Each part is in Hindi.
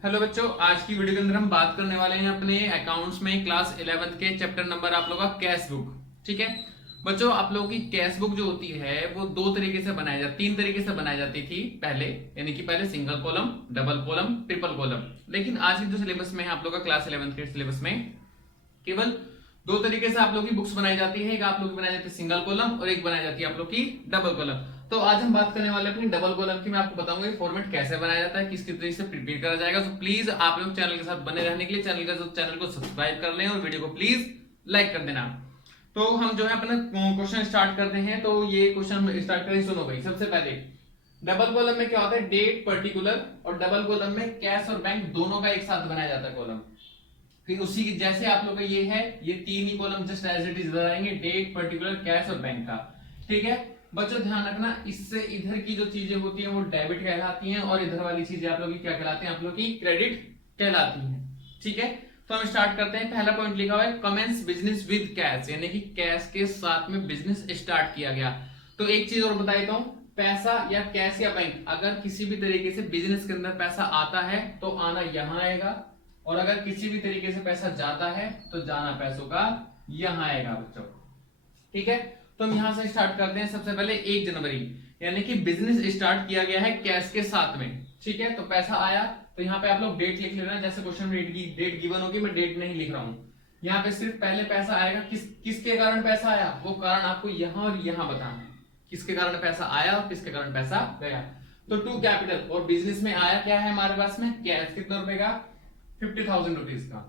हेलो बच्चों, आज की वीडियो के अंदर हम बात करने वाले हैं अपने अकाउंट्स में क्लास 11th के चैप्टर नंबर आप लोगों का कैश बुक। ठीक है बच्चों, आप लोगों की कैश बुक जो होती है वो दो तरीके से बनाई जाती, तीन तरीके से बनाई जाती थी पहले, यानी कि पहले single column, double column, triple column. लेकिन आज की जो सिलेबस में है आप लोग का क्लास 11th के सिलेबस में केवल दो तरीके से आप लोग की बुक्स बनाई जाती है। एक आप लोग की बनाई जाती है सिंगल कॉलम और एक बनाई जाती है आप लोग की डबल कॉलम। तो आज हम बात करने वाले हैं अपनी डबल कॉलम की। मैं आपको बताऊंगा फॉर्मेट कैसे बनाया जाता है, किस तरीके से प्रिपेयर करा जाएगा। तो प्लीज आप लोग चैनल के साथ बने रहने के लिए चैनल को सब्सक्राइब कर लें और वीडियो को प्लीज लाइक कर देना। तो हम जो है अपना क्वेश्चन स्टार्ट करते हैं। तो ये क्वेश्चन स्टार्ट करें, सुनो भाई। सबसे पहले डबल कॉलम में क्या होता है, डेट पर्टिकुलर, और डबल कॉलम में कैश और बैंक दोनों का एक साथ बनाया जाता है कॉलम। फिर उसी की जैसे आप लोग का ये है, ये तीन ही column just as it is बनाएंगे, डेट पर्टिकुलर कैश और बैंक का। ठीक है बच्चों, ध्यान रखना, इससे इधर की जो चीजें होती हैं वो डेबिट कहलाती हैं और इधर वाली चीजें आप लोग की क्या कहलाती हैं, आप लोग की क्रेडिट कहलाती हैं। ठीक है, तो हम स्टार्ट करते हैं। पहला पॉइंट लिखा हुआ है कमेंस बिजनेस विद कैश, यानी कि कैश के साथ में बिजनेस स्टार्ट किया गया। तो एक चीज और बता देता हूं, पैसा या कैश या बैंक, अगर किसी भी तरीके से बिजनेस के अंदर पैसा आता है तो आना यहां आएगा, और अगर किसी भी तरीके से पैसा जाता है तो जाना पैसों का यहां आएगा बच्चों। ठीक है, तो हम यहां से स्टार्ट करते हैं। सबसे पहले 1 जनवरी, यानी कि बिजनेस स्टार्ट किया गया है कैश के साथ में। ठीक है, तो पैसा आया, तो यहाँ पे आप लोग डेट लिख लेना। जैसे क्वेश्चन में डेट गिवन होगी, मैं डेट नहीं लिख रहा हूं। यहाँ पे सिर्फ पहले पैसा आएगा, किसके कारण पैसा आया वो कारण आपको यहाँ और यहाँ बताना है, किसके कारण पैसा आया और किसके कारण पैसा गया। तो टू कैपिटल, और बिजनेस में आया क्या है हमारे पास में, कैश कितने रुपए का, 50,000 रुपीज का।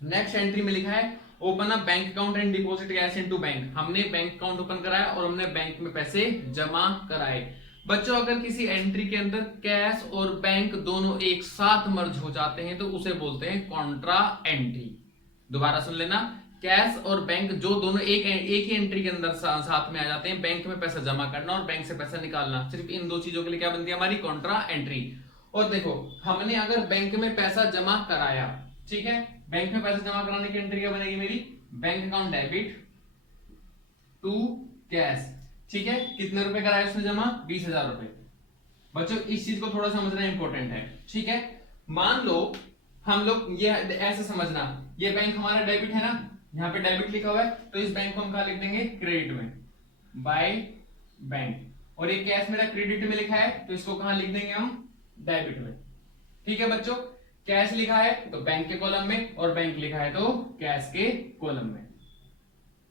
नेक्स्ट एंट्री में लिखा है open a bank account and deposit cash into bank, हमने बैंक अकाउंट ओपन कराया और हमने बैंक में पैसे जमा कराए। बच्चों, अगर किसी एंट्री के अंदर कैश और बैंक दोनों एक साथ मर्ज हो जाते हैं तो उसे बोलते हैं कॉन्ट्रा एंट्री। दोबारा सुन लेना, कैश और बैंक जो दोनों एक ही एंट्री के अंदर साथ में आ जाते हैं, बैंक में पैसा जमा करना और बैंक से पैसा निकालना, सिर्फ इन दो चीजों के लिए क्या बनती है हमारी, कॉन्ट्रा एंट्री। और देखो, हमने अगर बैंक में पैसा जमा कराया, ठीक है, बैंक में पैसा जमा कराने की एंट्री क्या बनेगी मेरी, bank account debit to cash. ठीक है, कितने रुपए कराया उसने जमा, 20,000 रुपए। बच्चों, इस चीज को थोड़ा समझना इंपॉर्टेंट है। ठीक है, मान लो हम लोग ये ऐसे समझना, ये बैंक हमारा डेबिट है ना, यहाँ पे डेबिट लिखा हुआ है, तो इस बैंक को हम कहा लिख देंगे, क्रेडिट में, बाय बैंक। और ये कैश मेरा क्रेडिट में लिखा है, तो इसको कहां लिख देंगे हम, डेबिट में। ठीक है बच्चों, कैश लिखा है तो बैंक के कॉलम में, और बैंक लिखा है तो कैश के कॉलम में।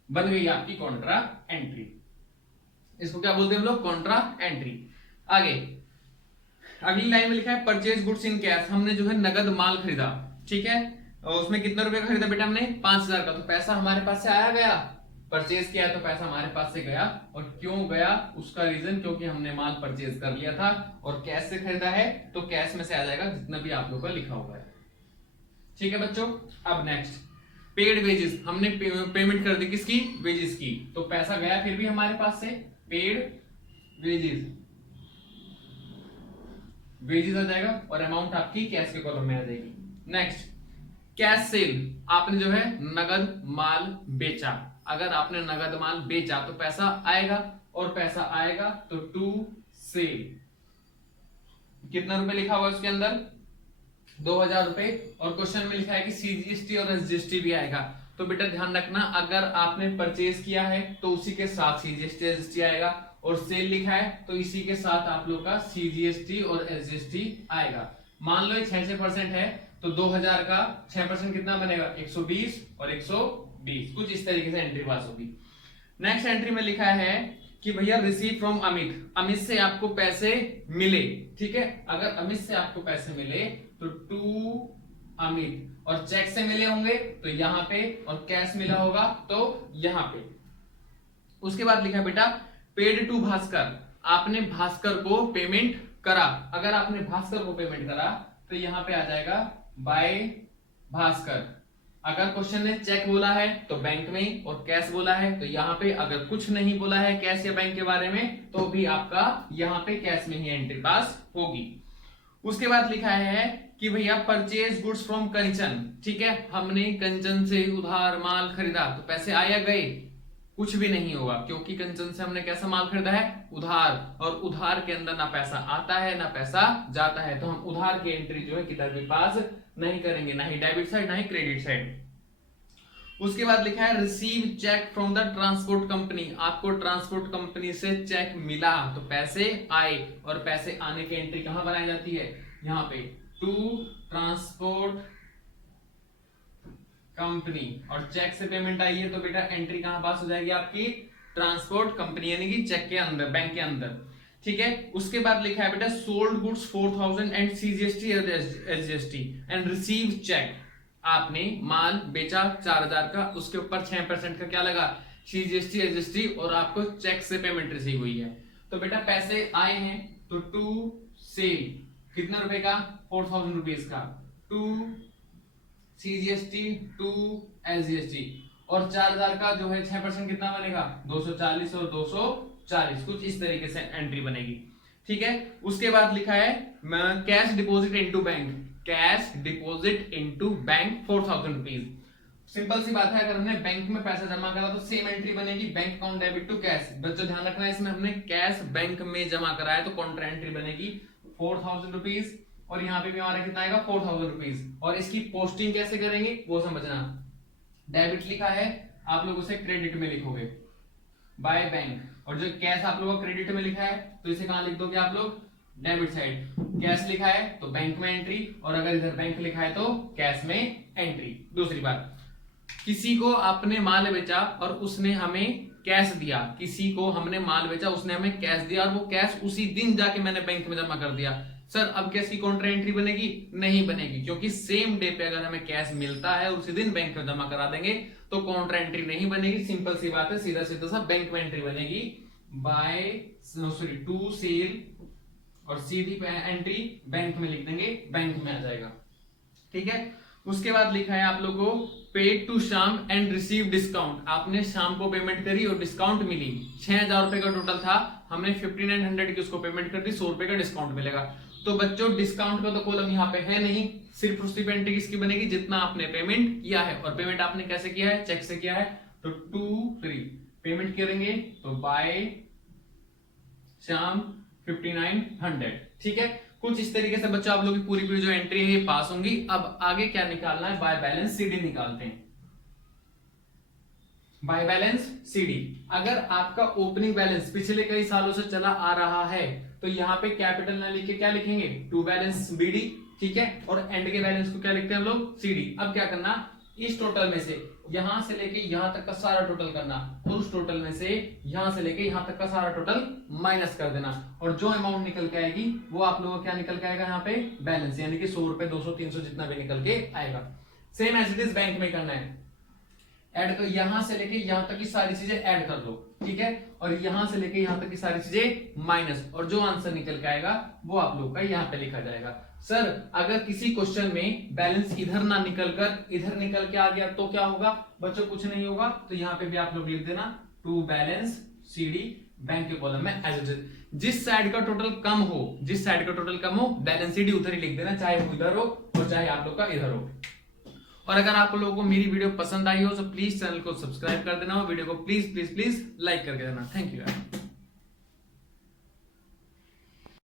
बन गई आपकी कॉन्ट्रा एंट्री। इसको क्या बोलते हैं हम लोग, कॉन्ट्रा एंट्री। आगे अगली लाइन में लिखा है परचेज गुड्स इन कैश, हमने जो है नगद माल खरीदा। ठीक है, और उसमें कितने रुपए का खरीदा बेटा हमने, 5,000 का। तो पैसा हमारे पास से आया गया, परचेज किया तो पैसा हमारे पास से गया। और क्यों गया, उसका रीजन क्योंकि हमने माल परचेज कर लिया था और कैश से खरीदा है, तो कैश में से आ जाएगा जितना भी आप लोग का लिखा हुआ है। ठीक है बच्चों, अब नेक्स्ट पेड वेजेस, हमने पेमेंट कर दी किसकी, वेजेस की, तो पैसा गया फिर भी हमारे पास से, पेड वेजेस, वेजेस आ जाएगा और अमाउंट आपकी कैश के कॉलम में आ जाएगी। नेक्स्ट कैश सेल, आपने जो है नगद माल बेचा। अगर आपने नगद माल बेचा तो पैसा आएगा, और पैसा आएगा तो टू सेल, कितना रुपए लिखा हुआ है उसके अंदर, 2,000 रुपए। और क्वेश्चन में लिखा है कि सीजीएसटी और एसजीएसटी भी आएगा। तो बेटा ध्यान रखना, अगर आपने परचेज किया है तो उसी के साथ सीजीएसटी एसजीएसटी आएगा, और सेल लिखा है तो इसी के साथ आप लोग का सीजीएसटी और एसजीएसटी आएगा। मान लो ये 6% है, तो 2,000 का 6% कितना बनेगा, 120 और 120, कुछ इस तरीके से एंट्री पास होगी। नेक्स्ट एंट्री में लिखा है कि भैया रिसीव फ्रॉम अमित, अमित से आपको पैसे मिले। ठीक है, अगर अमित से आपको पैसे मिले तो टू अमित, और चेक से मिले होंगे तो यहां पे, और कैश मिला होगा तो यहां पे। उसके बाद लिखा बेटा पेड टू भास्कर, आपने भास्कर को पेमेंट करा। अगर आपने भास्कर को पेमेंट करा तो यहां पे आ जाएगा बाय भास्कर। अगर क्वेश्चन ने चेक बोला है तो बैंक में, और कैश बोला है तो यहाँ पे, अगर कुछ नहीं बोला है कैश या बैंक के बारे में तो भी आपका यहाँ पे कैश में ही एंट्री पास होगी। उसके बाद लिखा है कि भैया परचेज गुड्स फ्रॉम कंचन। ठीक है, हमने कंचन से उधार माल खरीदा, तो पैसे आया गए, कुछ भी नहीं होगा, क्योंकि कंजन से हमने कैसा माल खरीदा है, उधार, और उधार के अंदर ना पैसा आता है ना पैसा जाता है, तो हम उधार की एंट्री जो है किधर भी पास नहीं करेंगे, ना ही डेबिट साइड ना ही क्रेडिट साइड। उसके बाद लिखा है receive cheque from the transport company, आपको ट्रांसपोर्ट कंपनी से चेक मिला तो पैसे आए, और पैसे आने की एंट्री कहां बनाई जाती है, यहां पे टू ट्रांसपोर्ट कंपनी, और चेक से पेमेंट आई है तो बेटा एंट्री कहां पास हो जाएगी आपकी, ट्रांसपोर्ट कंपनी यानी कि चेक के अंदर, बैंक के अंदर, ठीक है। उसके बाद लिखा है बेटा sold goods 4000 and CGST SGST and receive cheque, आपने माल बेचा 4000 का, उसके ऊपर 6% का क्या लगा, सीजीएसटी एसजीएसटी, और आपको चेक से पेमेंट रिसीव हुई है, तो बेटा पैसे आए हैं तो टू सेल कितने रुपए का, 4000 रुपीज का, टू सीजीएसटी टू एसजीएसटी, और 4000 का जो है 6% कितना बनेगा, 240 और 240, कुछ इस तरीके से एंट्री बनेगी, ठीक है। उसके बाद लिखा है cash deposit into bank, cash deposit into bank 4000 rupees. Simple सी बात है, अगर हमने बैंक में पैसा जमा करा तो सेम एंट्री बनेगी, bank account debit to cash. बच्चों ध्यान रखना है, इसमें हमने कैश बैंक में जमा कराया तो कॉन्ट्रा एंट्री बनेगी 4000 रुपीज, और यहाँ पे भी हमारा कितना आएगा 4000 रुपीज, और इसकी पोस्टिंग कैसे करेंगे वो समझना। डेबिट लिखा है, आप लोग उसे क्रेडिट में लिखोगे बाय बैंक, और जो कैश आप लोगों का क्रेडिट में लिखा है तो इसे कहां लिख दोगे आप लोग, डेबिट साइड। कैश लिखा है तो बैंक में एंट्री, और अगर इधर बैंक लिखा है तो कैश में एंट्री। दूसरी बात, किसी को आपने माल बेचा और उसने हमें कैश दिया, किसी को हमने माल बेचा उसने हमें कैश दिया, और वो कैश उसी दिन जाके मैंने बैंक में जमा कर दिया, सर अब कैश की कॉन्ट्रा एंट्री बनेगी, नहीं बनेगी, क्योंकि सेम डे पे अगर हमें कैश मिलता है उसी दिन बैंक में जमा करा देंगे तो कॉन्ट्रा एंट्री नहीं बनेगी। सिंपल सी बात है, सीधा सीधा सा बैंक में एंट्री बनेगी बाय टू सेल, और सीधी एंट्री बैंक में लिख देंगे, बैंक में आ जाएगा, ठीक है। उसके बाद लिखा है आप लोगों को पेड टू शाम एंड रिसीव डिस्काउंट, आपने शाम को पेमेंट करी और डिस्काउंट मिली, 6000 रुपए का टोटल था, हमने 5900 की उसको पेमेंट कर दी, 100 रुपए का डिस्काउंट मिलेगा। तो बच्चों डिस्काउंट का तो कॉलम यहाँ पे है नहीं, सिर्फ उसकी एंट्री किसकी बनेगी, जितना आपने पेमेंट किया है, और पेमेंट आपने कैसे किया है, चेक से किया है, तो 2-3 पेमेंट करेंगे तो बाय शाम 5900, ठीक है। कुछ इस तरीके से बच्चों आप लोगों की पूरी जो एंट्री है ये पास होंगी। अब आगे क्या निकालना है, बाय बैलेंस सीडी निकालते हैं। बाय बैलेंस सीडी, अगर आपका ओपनिंग बैलेंस पिछले कई सालों से चला आ रहा है तो यहाँ पे कैपिटल ना लिख के क्या लिखेंगे, टू बैलेंस बीडी, ठीक है, और एंड के बैलेंस को क्या लिखते हैं हम लोग, सीडी। अब क्या करना, इस टोटल में से यहां से लेके यहां तक का सारा टोटल करना, और उस टोटल में से यहां से लेके यहां तक का सारा टोटल माइनस कर देना, और जो अमाउंट निकल के आएगी वो आप लोगों को क्या निकल के आएगा यहाँ पे, बैलेंस, यानी कि 100 रुपए 200 300 जितना भी निकल के आएगा। Same as it is bank में करना है, ऐड कर, यहां से लेके यहां तक की सारी चीजें ऐड कर लो, ठीक है, और यहां से लेके यहां तक की सारी चीजें माइनस, और जो आंसर निकल के आएगा वो आप लोग का यहाँ पे लिखा जाएगा। सर अगर किसी क्वेश्चन में बैलेंस इधर ना निकल कर इधर निकल के आ गया तो क्या होगा, बच्चों कुछ नहीं होगा, तो यहाँ पे भी आप लोग लिख देना टू बैलेंस सीडी बैंक के कॉलम में एज इट इज। जिस साइड का टोटल कम हो, जिस साइड का टोटल कम हो बैलेंस सीडी उधर ही लिख देना, चाहे वो इधर हो और चाहे आप लोग का इधर हो। और अगर आप लोगों को मेरी वीडियो पसंद आई हो तो प्लीज चैनल को सब्सक्राइब कर देना, और वीडियो को प्लीज प्लीज प्लीज लाइक करके देना। थैंक यू यार।